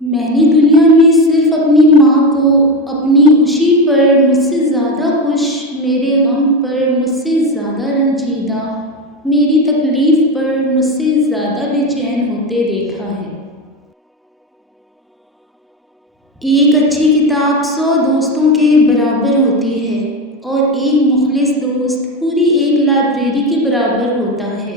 میں نے دنیا میں صرف اپنی ماں کو اپنی خوشی پر مجھ سے زیادہ خوش، میرے غم پر مجھ سے زیادہ رنجیدہ، میری تکلیف پر مجھ سے زیادہ بے چین ہوتے دیکھا ہے۔ ایک اچھی کتاب 100 دوستوں کے برابر ہوتی ہے اور ایک مخلص دوست پوری ایک لائبریری کے برابر ہوتا ہے۔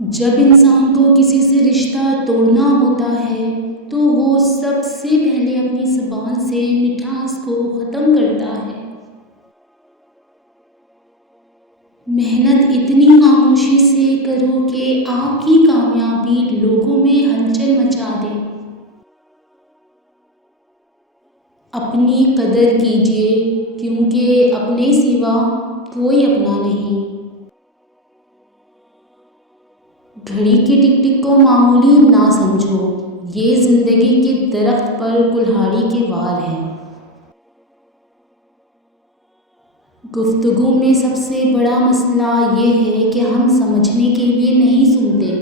جب انسان کو کسی سے رشتہ توڑنا ہوتا ہے تو وہ سب سے پہلے اپنی زبان سے مٹھاس کو ختم کرتا ہے۔ محنت اتنی خاموشی سے کرو کہ آپ کی کامیابی لوگوں میں ہلچل مچا دے۔ اپنی قدر کیجیے کیونکہ اپنے سوا کوئی اپنا نہیں۔ گھڑی کے ٹک ٹک کو معمولی نہ سمجھو، یہ زندگی کے درخت پر کلہاڑی کے وار ہیں۔ گفتگو میں سب سے بڑا مسئلہ یہ ہے کہ ہم سمجھنے کے لیے نہیں سنتے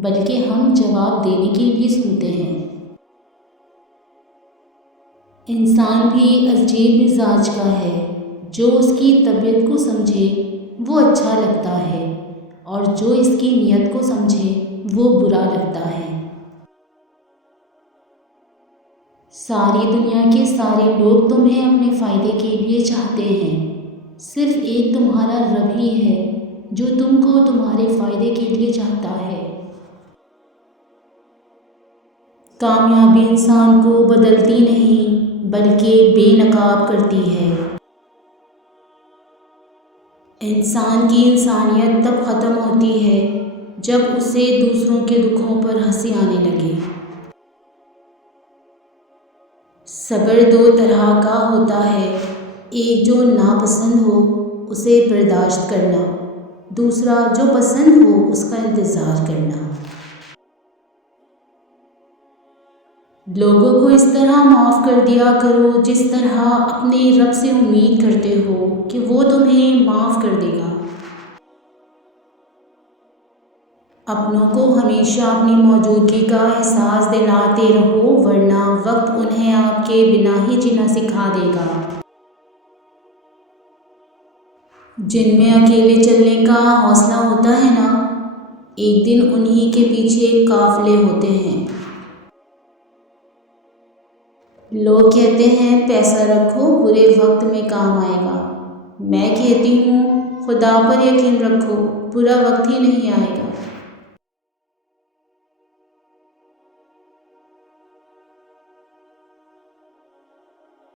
بلکہ ہم جواب دینے کے لیے سنتے ہیں۔ انسان بھی عجیب مزاج کا ہے، جو اس کی طبیعت کو سمجھے وہ اچھا لگتا ہے اور جو اس کی نیت کو سمجھے وہ برا لگتا ہے۔ ساری دنیا کے سارے لوگ تمہیں اپنے فائدے کے لیے چاہتے ہیں، صرف ایک تمہارا رب ہی ہے جو تم کو تمہارے فائدے کے لیے چاہتا ہے۔ کامیابی انسان کو بدلتی نہیں بلکہ بے نقاب کرتی ہے۔ انسان کی انسانیت تب ختم ہوتی ہے جب اسے دوسروں کے دکھوں پر ہنسی آنے لگے۔ صبر 2 طرح کا ہوتا ہے، ایک جو ناپسند ہو اسے برداشت کرنا، دوسرا جو پسند ہو اس کا انتظار کرنا۔ لوگوں کو اس طرح معاف کر دیا کرو جس طرح اپنے رب سے امید کرتے ہو کہ وہ تمہیں معاف کر دے گا۔ اپنوں کو ہمیشہ اپنی موجودگی کا احساس دلاتے رہو ورنہ وقت انہیں آپ کے بنا ہی جینا سکھا دے گا۔ جن میں اکیلے چلنے کا حوصلہ ہوتا ہے نا، ایک دن انہی کے پیچھے قافلے ہوتے ہیں۔ لوگ کہتے ہیں پیسہ رکھو برے وقت میں کام آئے گا، میں کہتی ہوں خدا پر یقین رکھو برا وقت ہی نہیں آئے گا۔